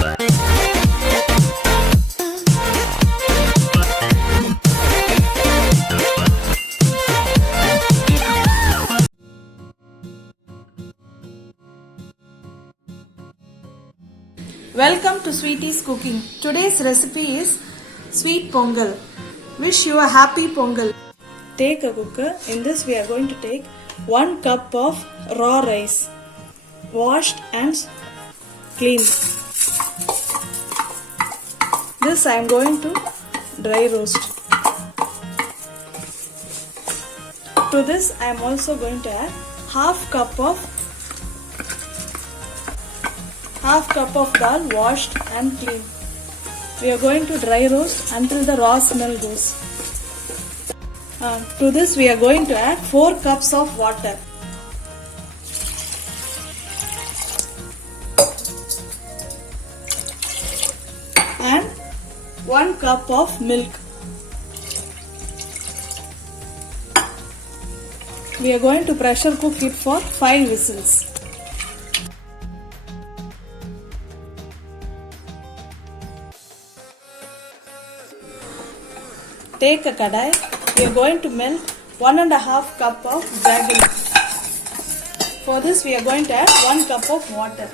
Welcome to Sweetie's Cooking. Today's recipe is sweet pongal. Wish you a happy pongal. Take a cooker. In this we are going to take 1 cup of raw rice, washed and cleaned. This I am going to dry roast. To this I am also going to add half cup of dal washed and clean. We are going to dry roast until the raw smell goes. To this we are going to add 4 cups of water. And 1 cup of milk. We are going to pressure cook it for 5 whistles. Take a kadai. We are going to melt 1.5 cup of jaggery. For this we are going to add 1 cup of water.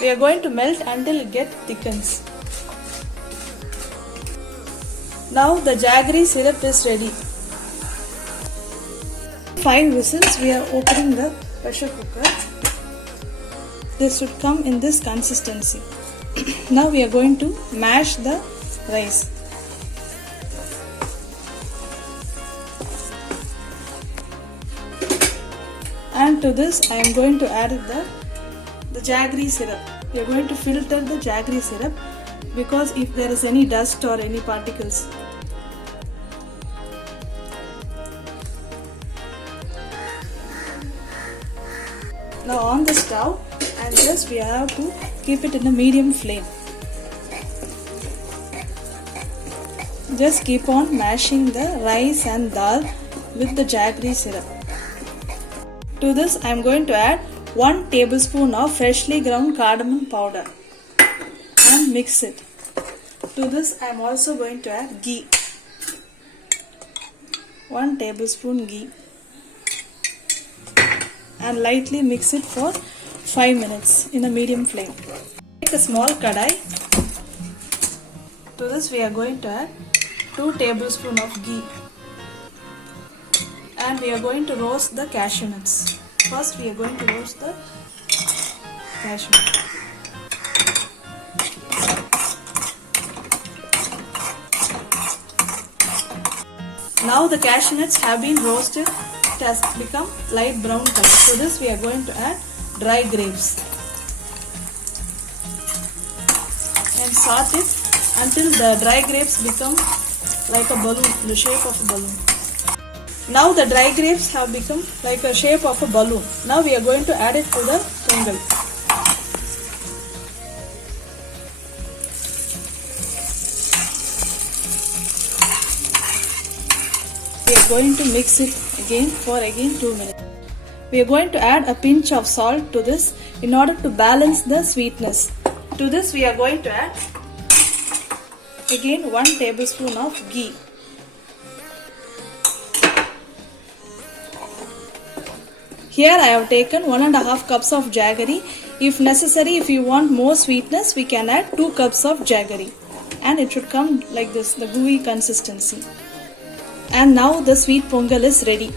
We are going to melt until it gets thickens. Now the jaggery syrup is ready. 5 whistles we are opening the pressure cooker. This should come in this consistency. Now we are going to mash the rice. And to this I am going to add the jaggery syrup. We are going to filter the jaggery syrup because if there is any dust or any particles. Now on the stove, and just we have to keep it in a medium flame. Just keep on mashing the rice and dal with the jaggery syrup. To this I am going to add 1 tablespoon of freshly ground cardamom powder and mix it. To this I am also going to add ghee. 1 tablespoon ghee. And lightly mix it for 5 minutes in a medium flame. Take a small kadai. To this we are going to add 2 tablespoons of ghee. And we are going to roast the cashew nuts. First we are going to roast the cashew nuts. Now the cashew nuts have been roasted. It has become light brown color. To this we are going to add dry grapes and saute it until the dry grapes become like a balloon, the shape of a balloon. Now the dry grapes have become like a shape of a balloon. Now we are going to add it to the pongal. We are going to mix it for 2 minutes. We are going to add a pinch of salt to this in order to balance the sweetness. To this we are going to add again 1 tablespoon of ghee. Here I have taken 1.5 cups of jaggery. If necessary, if you want more sweetness, we can add 2 cups of jaggery. And it should come like this, the gooey consistency. And now the sweet pongal is ready.